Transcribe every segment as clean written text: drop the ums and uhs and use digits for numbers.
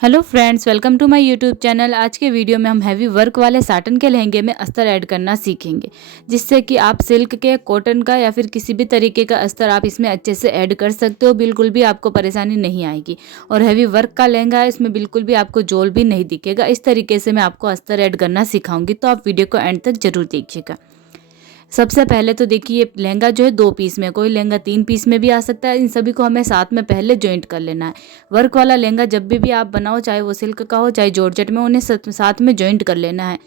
Hello friends, welcome to my YouTube channel. आज के video में हम हैवी वर्क वाले साटन के लहंगे में अस्तर ऐड करना सीखेंगे, जिससे कि आप सिल्क के, कॉटन का या फिर किसी भी तरीके का अस्तर आप इसमें अच्छे से ऐड कर सकते हो। बिल्कुल भी आपको परेशानी नहीं आएगी। और हैवी वर्क का लहंगा है, इसमें बिल्कुल भी आपको जोल भी नहीं दिखेगा। इस तरीके से मैं आपको अस्तर ऐड करना सिखाऊंगी, तो आप वीडियो को एंड तक जरूर देखिएगा। सबसे पहले तो देखिए, लहंगा जो है 2 पीस में, कोई लहंगा 3 पीस में भी आ सकता है। इन सभी को हमें साथ में पहले जॉइंट कर लेना है। वर्क वाला लहंगा जब भी आप बनाओ, चाहे वो सिल्क का हो चाहे जॉर्जेट में, उन्हें साथ में जॉइंट कर लेना है।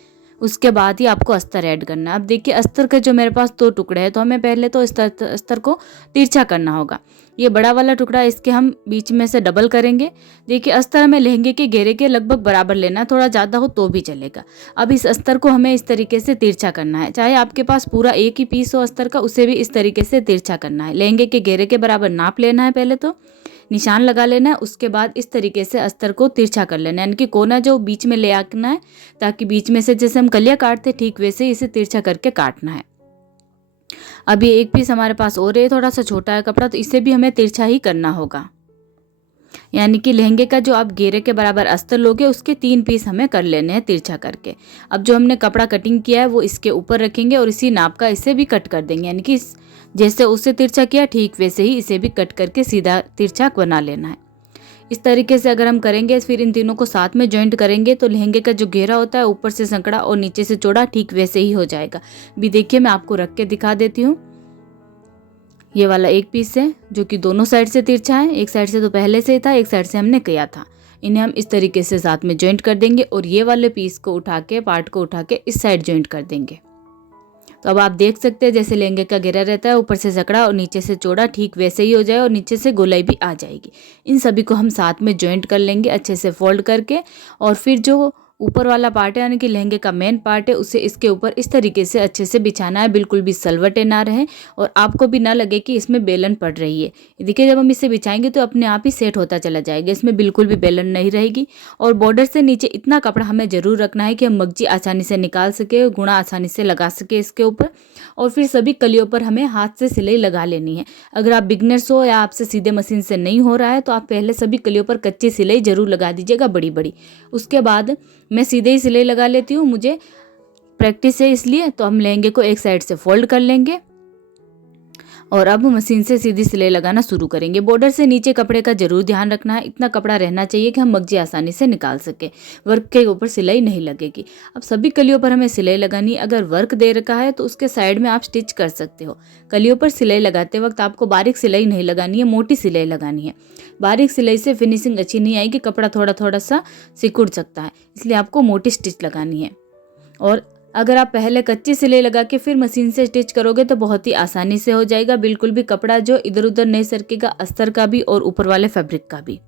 उसके बाद ही आपको अस्तर ऐड करना है। अब देखिए, अस्तर के जो मेरे पास 2 टुकड़े हैं, तो हमें पहले तो अस्तर को तिरछा करना होगा। ये बड़ा वाला टुकड़ा, इसके हम बीच में से डबल करेंगे। देखिए, अस्तर हमें लहंगे के घेरे के लगभग बराबर लेना है, थोड़ा ज़्यादा हो तो भी चलेगा। अब इस अस्तर को हमें इस तरीके से तिरछा करना है। चाहे आपके पास पूरा एक ही पीस हो अस्तर का, उसे भी इस तरीके से तिरछा करना है। लहंगे के घेरे के बराबर नाप लेना है, पहले तो निशान लगा लेना है। उसके बाद इस तरीके से अस्तर को तिरछा कर लेना है, यानी कि कोना जो बीच में ले आना है, ताकि बीच में से जैसे हम कलियां काटते ठीक वैसे ही इसे तिरछा करके काटना है। अब ये एक पीस हमारे पास और है, थोड़ा सा छोटा है कपड़ा, तो इसे भी हमें तिरछा ही करना होगा। यानी कि लहंगे का जो आप घेरे के बराबर अस्तर लोगे, उसके 3 पीस हमें कर लेने हैं तिरछा करके। अब जो हमने कपड़ा कटिंग किया है वो इसके ऊपर रखेंगे और इसी नाप का इसे भी कट कर देंगे। यानी कि जैसे उससे तिरछा किया ठीक वैसे ही इसे भी कट करके सीधा तिरछा बना लेना है। इस तरीके से अगर हम करेंगे, फिर इन तीनों को साथ में जॉइंट करेंगे, तो लहंगे का जो घेरा होता है ऊपर से संकड़ा और नीचे से चौड़ा ठीक वैसे ही हो जाएगा। भी देखिए, मैं आपको रख के दिखा देती हूँ। ये वाला एक पीस है जो कि दोनों साइड से तिरछा है। एक साइड से तो पहले से ही था, एक साइड से हमने किया था। इन्हें हम इस तरीके से साथ में जॉइंट कर देंगे और ये वाले पीस को उठा के, पार्ट को उठा के इस साइड जॉइंट कर देंगे। तो अब आप देख सकते हैं, जैसे लहंगे का घेरा रहता है, ऊपर से सकड़ा और नीचे से चौड़ा, ठीक वैसे ही हो जाए और नीचे से गोलाई भी आ जाएगी। इन सभी को हम साथ में जॉइंट कर लेंगे अच्छे से फोल्ड करके। और फिर जो ऊपर वाला पार्ट है, यानी कि लहंगे का मेन पार्ट है, उसे इसके ऊपर इस तरीके से अच्छे से बिछाना है, बिल्कुल भी सलवटे ना रहे और आपको भी ना लगे कि इसमें बेलन पड़ रही है। देखिए, जब हम इसे बिछाएंगे तो अपने आप ही सेट होता चला जाएगा, इसमें बिल्कुल भी बेलन नहीं रहेगी। और बॉर्डर से नीचे इतना कपड़ा हमें जरूर रखना है कि हम मगजी आसानी से निकाल सके, गुणा आसानी से लगा सके इसके ऊपर। और फिर सभी कलियों पर हमें हाथ से सिलाई लगा लेनी है। अगर आप बिगनर्स हो या आपसे सीधे मशीन से नहीं हो रहा है, तो आप पहले सभी कलियों पर कच्ची सिलाई जरूर लगा दीजिएगा, बड़ी बड़ी। उसके बाद मैं सीधे ही सिलाई लगा लेती हूँ, मुझे प्रैक्टिस है इसलिए। तो हम लहंगे को एक साइड से फोल्ड कर लेंगे और अब मशीन से सीधी सिलाई लगाना शुरू करेंगे। बॉर्डर से नीचे कपड़े का जरूर ध्यान रखना है, इतना कपड़ा रहना चाहिए कि हम मगजी आसानी से निकाल सके, वर्क के ऊपर सिलाई नहीं लगेगी। अब सभी कलियों पर हमें सिलाई लगानी। अगर वर्क दे रखा है तो उसके साइड में आप स्टिच कर सकते हो। कलियों पर सिलाई लगाते वक्त आपको बारीक सिलाई नहीं लगानी है, मोटी सिलाई लगानी है। बारीक सिलाई से फिनिशिंग अच्छी नहीं आएगी, कपड़ा थोड़ा थोड़ा सा सिकुड़ सकता है, इसलिए आपको मोटी स्टिच लगानी है। और अगर आप पहले कच्ची सिलाई लगा के फिर मशीन से स्टिच करोगे तो बहुत ही आसानी से हो जाएगा, बिल्कुल भी कपड़ा जो इधर उधर नहीं सरकेगा, अस्तर का भी और ऊपर वाले फैब्रिक का भी।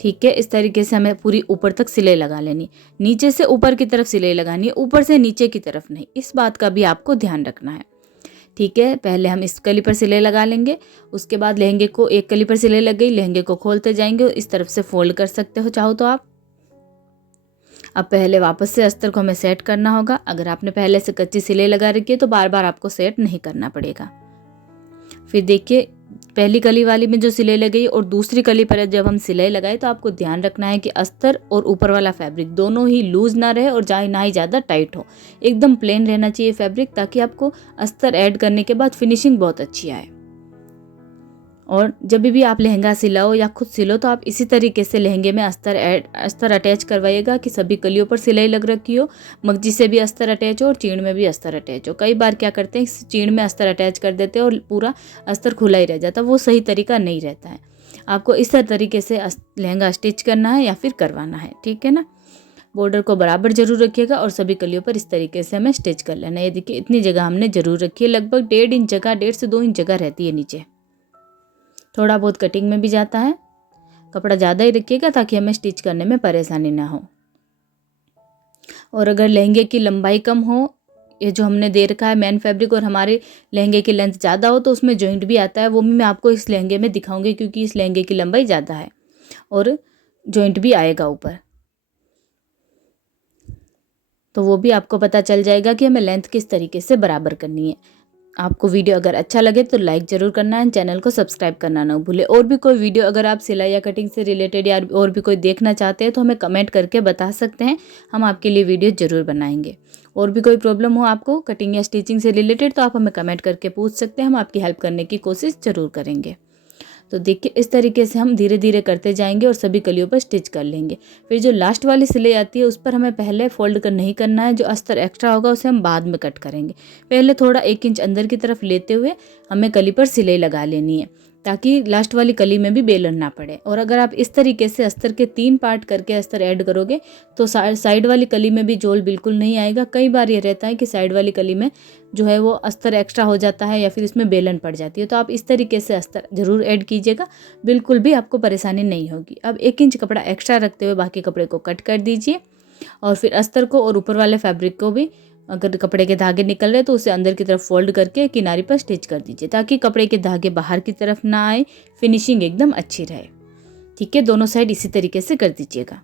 ठीक है, इस तरीके से हमें पूरी ऊपर तक सिलाई लगा लेनी। नीचे से ऊपर की तरफ सिलाई लगानी है, ऊपर से नीचे की तरफ नहीं, इस बात का भी आपको ध्यान रखना है। ठीक है, पहले हम इस कली पर सिलाई लगा लेंगे। उसके बाद लहंगे को, एक कली पर सिलाई लग गई, लहंगे को खोलते जाएंगे और इस तरफ से फोल्ड कर सकते हो चाहो तो आप। अब पहले वापस से अस्तर को हमें सेट करना होगा। अगर आपने पहले से कच्ची सिलाई लगा रखी है तो बार बार आपको सेट नहीं करना पड़ेगा। फिर देखिए, पहली कली वाली में जो सिलाई लगाई और दूसरी कली पर जब हम सिलाई लगाए, तो आपको ध्यान रखना है कि अस्तर और ऊपर वाला फैब्रिक दोनों ही लूज ना रहे और ना ही ज़्यादा टाइट हो। एकदम प्लेन रहना चाहिए फैब्रिक, ताकि आपको अस्तर ऐड करने के बाद फिनिशिंग बहुत अच्छी आए। और जब भी आप लहंगा सिलाओ या खुद सिलो, तो आप इसी तरीके से लहंगे में अस्तर अटैच करवाइएगा कि सभी कलियों पर सिलाई लग रखी हो, मगजी से भी अस्तर अटैच हो और चीड़ में भी अस्तर अटैच हो। कई बार क्या करते हैं, चीड़ में अस्तर अटैच कर देते हैं और पूरा अस्तर खुला ही रह जाता है, वो सही तरीका नहीं रहता है। आपको इस तरीके से लहंगा स्टिच करना है या फिर करवाना है, ठीक है ना। बॉर्डर को बराबर जरूर रखिएगा और सभी कलियों पर इस तरीके से हमें स्टिच कर लेना है। ये देखिए, इतनी जगह हमने जरूर रखी है, लगभग 1.5 इंच जगह, 1.5 से 2 इंच जगह रहती है नीचे। थोड़ा बहुत कटिंग में भी जाता है, कपड़ा ज़्यादा ही रखिएगा ताकि हमें स्टिच करने में परेशानी ना हो। और अगर लहंगे की लंबाई कम हो, ये जो हमने दे रखा है मेन फैब्रिक, और हमारे लहंगे की लेंथ ज़्यादा हो, तो उसमें जॉइंट भी आता है। वो भी मैं आपको इस लहंगे में दिखाऊंगी, क्योंकि इस लहंगे की लंबाई ज़्यादा है और जॉइंट भी आएगा ऊपर, तो वो भी आपको पता चल जाएगा कि हमें लेंथ किस तरीके से बराबर करनी है। आपको वीडियो अगर अच्छा लगे तो लाइक ज़रूर करना है, चैनल को सब्सक्राइब करना ना भूले। और भी कोई वीडियो अगर आप सिलाई या कटिंग से रिलेटेड या और भी कोई देखना चाहते हैं तो हमें कमेंट करके बता सकते हैं, हम आपके लिए वीडियो ज़रूर बनाएंगे। और भी कोई प्रॉब्लम हो आपको कटिंग या स्टिचिंग से रिलेटेड तो आप हमें कमेंट करके पूछ सकते हैं, हम आपकी हेल्प करने की कोशिश ज़रूर करेंगे। तो देखिए इस तरीके से हम धीरे धीरे करते जाएंगे और सभी कलियों पर स्टिच कर लेंगे। फिर जो लास्ट वाली सिलाई आती है उस पर हमें पहले फोल्ड कर नहीं करना है, जो अस्तर एक्स्ट्रा होगा उसे हम बाद में कट करेंगे। पहले थोड़ा 1 इंच अंदर की तरफ लेते हुए हमें कली पर सिलाई लगा लेनी है, ताकि लास्ट वाली कली में भी बेलन ना पड़े। और अगर आप इस तरीके से अस्तर के 3 पार्ट करके अस्तर ऐड करोगे तो साइड वाली कली में भी जोल बिल्कुल नहीं आएगा। कई बार ये रहता है कि साइड वाली कली में जो है वो अस्तर एक्स्ट्रा हो जाता है या फिर इसमें बेलन पड़ जाती है, तो आप इस तरीके से अस्तर ज़रूर ऐड कीजिएगा, बिल्कुल भी आपको परेशानी नहीं होगी। अब 1 इंच कपड़ा एक्स्ट्रा रखते हुए बाकी कपड़े को कट कर दीजिए और फिर अस्तर को और ऊपर वाले फैब्रिक को भी, अगर कपड़े के धागे निकल रहे तो उसे अंदर की तरफ फोल्ड करके किनारे पर स्टिच कर दीजिए, ताकि कपड़े के धागे बाहर की तरफ ना आए, फिनिशिंग एकदम अच्छी रहे। ठीक है, दोनों साइड इसी तरीके से कर दीजिएगा।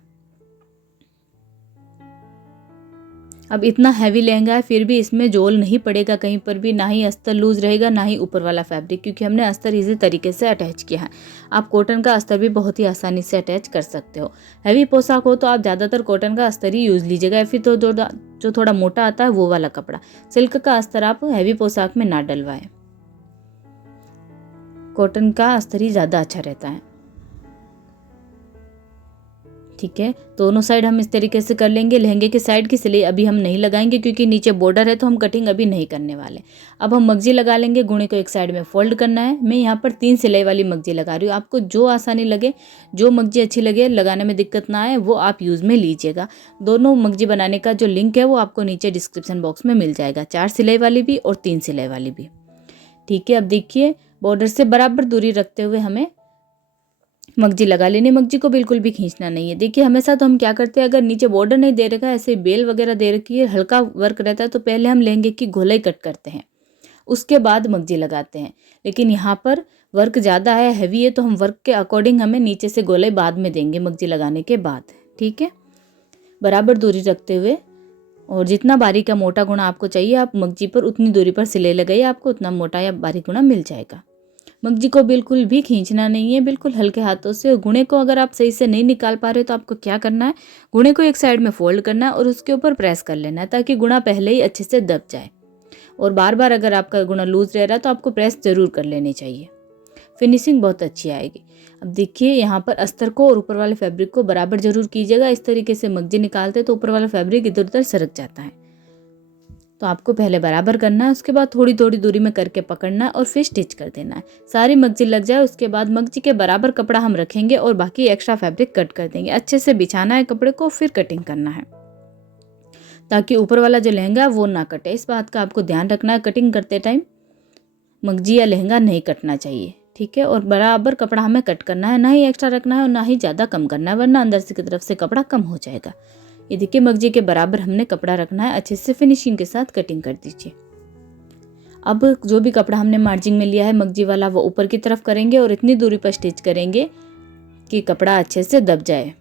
अब इतना हैवी लहंगा है फिर भी इसमें जोल नहीं पड़ेगा कहीं पर भी, ना ही अस्तर लूज रहेगा ना ही ऊपर वाला फैब्रिक, क्योंकि हमने अस्तर इसी तरीके से अटैच किया है। आप कॉटन का अस्तर भी बहुत ही आसानी से अटैच कर सकते हो। हैवी पोशाक हो तो आप ज़्यादातर कॉटन का अस्तर ही यूज़ लीजिएगा, या फिर तो जो थोड़ा मोटा आता है वो वाला कपड़ा। सिल्क का अस्तर आप हैवी पोशाक में ना डलवाएं, कॉटन का अस्तर ही ज़्यादा अच्छा रहता है। ठीक है, दोनों साइड हम इस तरीके से कर लेंगे। लहंगे के साइड की सिलाई अभी हम नहीं लगाएंगे क्योंकि नीचे बॉर्डर है, तो हम कटिंग अभी नहीं करने वाले। अब हम मगजी लगा लेंगे। गुणे को एक साइड में फोल्ड करना है। मैं यहाँ पर 3 सिलाई वाली मगजी लगा रही हूँ। आपको जो आसानी लगे, जो मगजी अच्छी लगे, लगाने में दिक्कत ना आए, वो आप यूज़ में लीजिएगा। दोनों मगजी बनाने का जो लिंक है वो आपको नीचे डिस्क्रिप्शन बॉक्स में मिल जाएगा, 4 सिलाई वाली भी और 3 सिलाई वाली भी। ठीक है, अब देखिए बॉर्डर से बराबर दूरी रखते हुए हमें मगजी लगा लेनी। मगजी को बिल्कुल भी खींचना नहीं है। देखिए हमेशा तो हम क्या करते हैं, अगर नीचे बॉर्डर नहीं दे रखा है, ऐसे बेल वगैरह दे रखी है, हल्का वर्क रहता है, तो पहले हम लहंगे की गोलाई कट करते हैं, उसके बाद मगजी लगाते हैं। लेकिन यहाँ पर वर्क ज़्यादा है, हैवी है, तो हम वर्क के अकॉर्डिंग हमें नीचे से गोलाई बाद में देंगे मगजी लगाने के बाद। ठीक है, बराबर दूरी रखते हुए, और जितना बारीक या मोटा गुणा आपको चाहिए आप मगजी पर उतनी दूरी पर सिलाई लगाइए, आपको उतना मोटा या बारीक गुणा मिल जाएगा। मगजी को बिल्कुल भी खींचना नहीं है, बिल्कुल हल्के हाथों से। गुणे को अगर आप सही से नहीं निकाल पा रहे हो तो आपको क्या करना है, गुणे को एक साइड में फोल्ड करना है और उसके ऊपर प्रेस कर लेना है, ताकि गुणा पहले ही अच्छे से दब जाए। और बार बार अगर आपका गुणा लूज रह रहा है तो आपको प्रेस जरूर कर लेनी चाहिए, फिनिशिंग बहुत अच्छी आएगी। अब देखिए यहाँ पर अस्तर को और ऊपर वाले फैब्रिक को बराबर जरूर कीजिएगा। इस तरीके से मगजी निकालते तो ऊपर वाला फैब्रिक इधर उधर सरक जाता है, तो आपको पहले बराबर करना है, उसके बाद थोड़ी थोड़ी दूरी में करके पकड़ना है और फिर स्टिच कर देना है। सारी मगजी लग जाए उसके बाद मगजी के बराबर कपड़ा हम रखेंगे और बाकी एक्स्ट्रा फैब्रिक कट कर देंगे। अच्छे से बिछाना है कपड़े को, फिर कटिंग करना है, ताकि ऊपर वाला जो लहंगा है वो ना कटे। इस बात का आपको ध्यान रखना है, कटिंग करते टाइम मगजी या लहंगा नहीं कटना चाहिए। ठीक है, और बराबर कपड़ा हमें कट करना है, ना ही एक्स्ट्रा रखना है और ना ही ज़्यादा कम करना है, वरना अंदर से की तरफ से कपड़ा कम हो जाएगा। ये देखिए मगजी के बराबर हमने कपड़ा रखना है, अच्छे से फिनिशिंग के साथ कटिंग कर दीजिए। अब जो भी कपड़ा हमने मार्जिंग में लिया है मगजी वाला, वो ऊपर की तरफ करेंगे और इतनी दूरी पर स्टिच करेंगे कि कपड़ा अच्छे से दब जाए।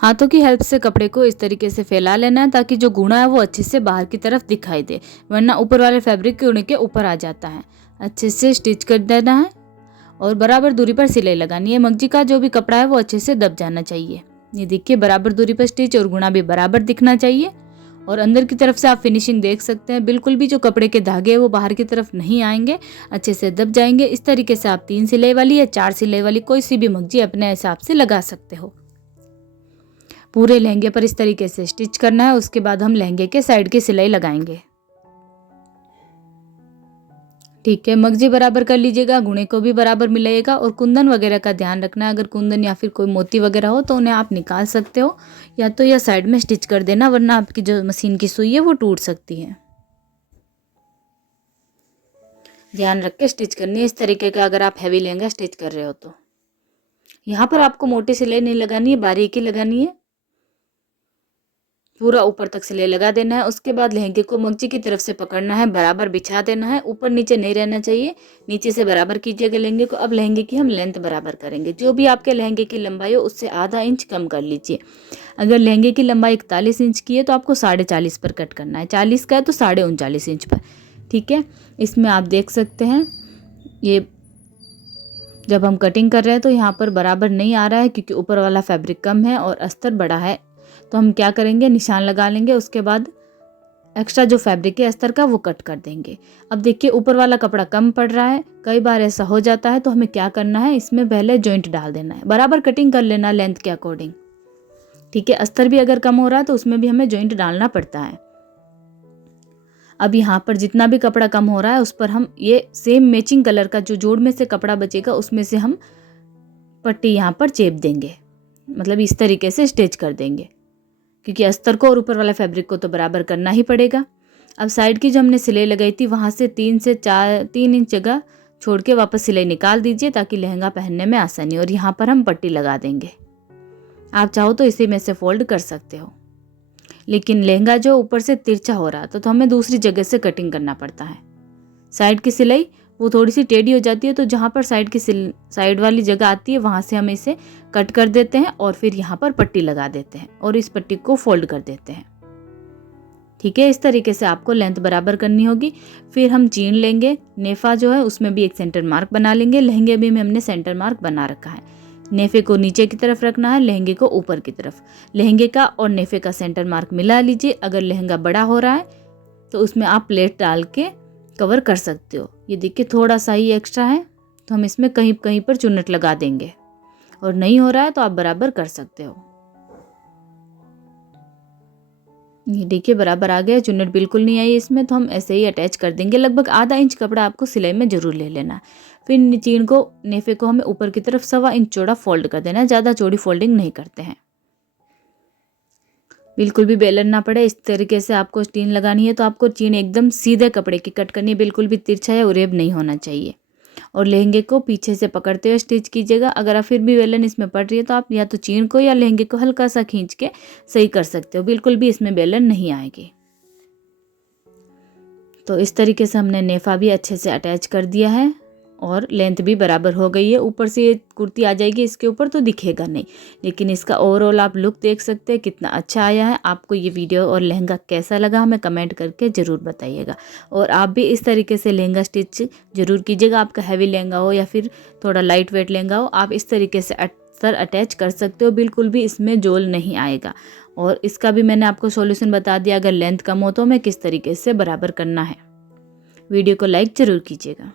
हाथों की हेल्प से कपड़े को इस तरीके से फैला लेना है, ताकि जो गुणा है वो अच्छे से बाहर की तरफ दिखाई दे, वरना ऊपर वाले फैब्रिक के गुणे के ऊपर आ जाता है। अच्छे से स्टिच कर देना है और बराबर दूरी पर सिलाई लगानी है। मगजी का जो भी कपड़ा है वो अच्छे से दब जाना चाहिए। ये देखिए बराबर दूरी पर स्टिच और गुणा भी बराबर दिखना चाहिए, और अंदर की तरफ से आप फिनिशिंग देख सकते हैं, बिल्कुल भी जो कपड़े के धागे हैं वो बाहर की तरफ नहीं आएंगे, अच्छे से दब जाएंगे। इस तरीके से आप 3 सिलाई वाली या 4 सिलाई वाली कोई सी भी मगजी अपने हिसाब से लगा सकते हो। पूरे लहंगे पर इस तरीके से स्टिच करना है, उसके बाद हम लहंगे के साइड की सिलाई लगाएंगे। ठीक है, मगजी बराबर कर लीजिएगा, गुणे को भी बराबर मिलाइएगा, और कुंदन वगैरह का ध्यान रखना है। अगर कुंदन या फिर कोई मोती वगैरह हो तो उन्हें आप निकाल सकते हो, या तो यह साइड में स्टिच कर देना, वरना आपकी जो मशीन की सुई है वो टूट सकती है। ध्यान रख के स्टिच करनी है इस तरीके का, अगर आप हैवी लहंगा स्टिच कर रहे हो तो। यहाँ पर आपको मोटी सिलाई नहीं लगानी है, बारीक ही लगानी है। पूरा ऊपर तक सिलाई लगा देना है। उसके बाद लहंगे को मगजी की तरफ से पकड़ना है, बराबर बिछा देना है, ऊपर नीचे नहीं रहना चाहिए, नीचे से बराबर कीजिएगा लहंगे को। अब लहंगे की हम लेंथ बराबर करेंगे। जो भी आपके लहंगे की लंबाई हो उससे आधा इंच कम कर लीजिए। अगर लहंगे की लंबाई 41 इंच की है तो आपको 40.5 पर कट करना है, 40 का है तो 39.5 इंच पर। ठीक है, इसमें आप देख सकते हैं ये जब हम कटिंग कर रहे हैं तो यहाँ पर बराबर नहीं आ रहा है क्योंकि ऊपर वाला फैब्रिक कम है और अस्तर बड़ा है। तो हम क्या करेंगे, निशान लगा लेंगे, उसके बाद एक्स्ट्रा जो फैब्रिक है अस्तर का वो कट कर देंगे। अब देखिए ऊपर वाला कपड़ा कम पड़ रहा है, कई बार ऐसा हो जाता है, तो हमें क्या करना है, इसमें पहले जॉइंट डाल देना है, बराबर कटिंग कर लेना लेंथ के अकॉर्डिंग। ठीक है, अस्तर भी अगर कम हो रहा है तो उसमें भी हमें जॉइंट डालना पड़ता है। अब यहाँ पर जितना भी कपड़ा कम हो रहा है उस पर हम ये सेम मैचिंग कलर का जो जोड़ में से कपड़ा बचेगा उसमें से हम पट्टी यहाँ पर चेप देंगे, मतलब इस तरीके से स्टिच कर देंगे, क्योंकि अस्तर को और ऊपर वाला फैब्रिक को तो बराबर करना ही पड़ेगा। अब साइड की जो हमने सिलाई लगाई थी वहाँ से 3 से 3 इंच जगह छोड़ के वापस सिलाई निकाल दीजिए ताकि लहंगा पहनने में आसानी। और यहाँ पर हम पट्टी लगा देंगे। आप चाहो तो इसी में से फोल्ड कर सकते हो, लेकिन लहंगा जो ऊपर से तिरछा हो रहा तो हमें दूसरी जगह से कटिंग करना पड़ता है। साइड की सिलाई वो थोड़ी सी टेढ़ी हो जाती है, तो जहाँ पर साइड वाली जगह आती है वहाँ से हम इसे कट कर देते हैं और फिर यहाँ पर पट्टी लगा देते हैं और इस पट्टी को फोल्ड कर देते हैं। ठीक है, इस तरीके से आपको लेंथ बराबर करनी होगी। फिर हम चीन लेंगे, नेफा जो है उसमें भी एक सेंटर मार्क बना लेंगे। लहंगे में हमने सेंटर मार्क बना रखा है। नेफे को नीचे की तरफ रखना है, लहंगे को ऊपर की तरफ। लहंगे का और नेफे का सेंटर मार्क मिला लीजिए। अगर लहंगा बड़ा हो रहा है तो उसमें आप प्लेट डाल के कवर कर सकते हो। ये देखिए थोड़ा सा ही एक्स्ट्रा है तो हम इसमें कहीं कहीं पर चुन्नट लगा देंगे, और नहीं हो रहा है तो आप बराबर कर सकते हो। ये देखिए बराबर आ गया, चुन्नट बिल्कुल नहीं आई इसमें, तो हम ऐसे ही अटैच कर देंगे। लगभग आधा इंच कपड़ा आपको सिलाई में जरूर ले लेना। फिर चीन को, नेफे को हमें ऊपर की तरफ 1.25 इंच चौड़ा फोल्ड कर देना है। ज़्यादा चौड़ी फोल्डिंग नहीं करते हैं, बिल्कुल भी बेलन ना पड़े। इस तरीके से आपको चीन लगानी है तो आपको चीन एकदम सीधे कपड़े की कट करनी है, बिल्कुल भी तिरछा या उरेब नहीं होना चाहिए। और लहंगे को पीछे से पकड़ते हुए स्टिच कीजिएगा। अगर आप फिर भी बेलन इसमें पड़ रही है तो आप या तो चीन को या लहंगे को हल्का सा खींच के सही कर सकते हो, बिल्कुल भी इसमें बेलन नहीं आएगी। तो इस तरीके से हमने नेफा भी अच्छे से अटैच कर दिया है और लेंथ भी बराबर हो गई है। ऊपर से ये कुर्ती आ जाएगी इसके ऊपर तो दिखेगा नहीं, लेकिन इसका ओवरऑल आप लुक देख सकते हैं कितना अच्छा आया है। आपको ये वीडियो और लहंगा कैसा लगा हमें कमेंट करके ज़रूर बताइएगा। और आप भी इस तरीके से लहंगा स्टिच ज़रूर कीजिएगा। आपका हैवी लहंगा हो या फिर थोड़ा लाइट वेट लहंगा हो, आप इस तरीके से अस्तर अटैच कर सकते हो, बिल्कुल भी इसमें जोल नहीं आएगा। और इसका भी मैंने आपको सॉल्यूशन बता दिया, अगर लेंथ कम हो तो हमें किस तरीके से बराबर करना है। वीडियो को लाइक ज़रूर कीजिएगा।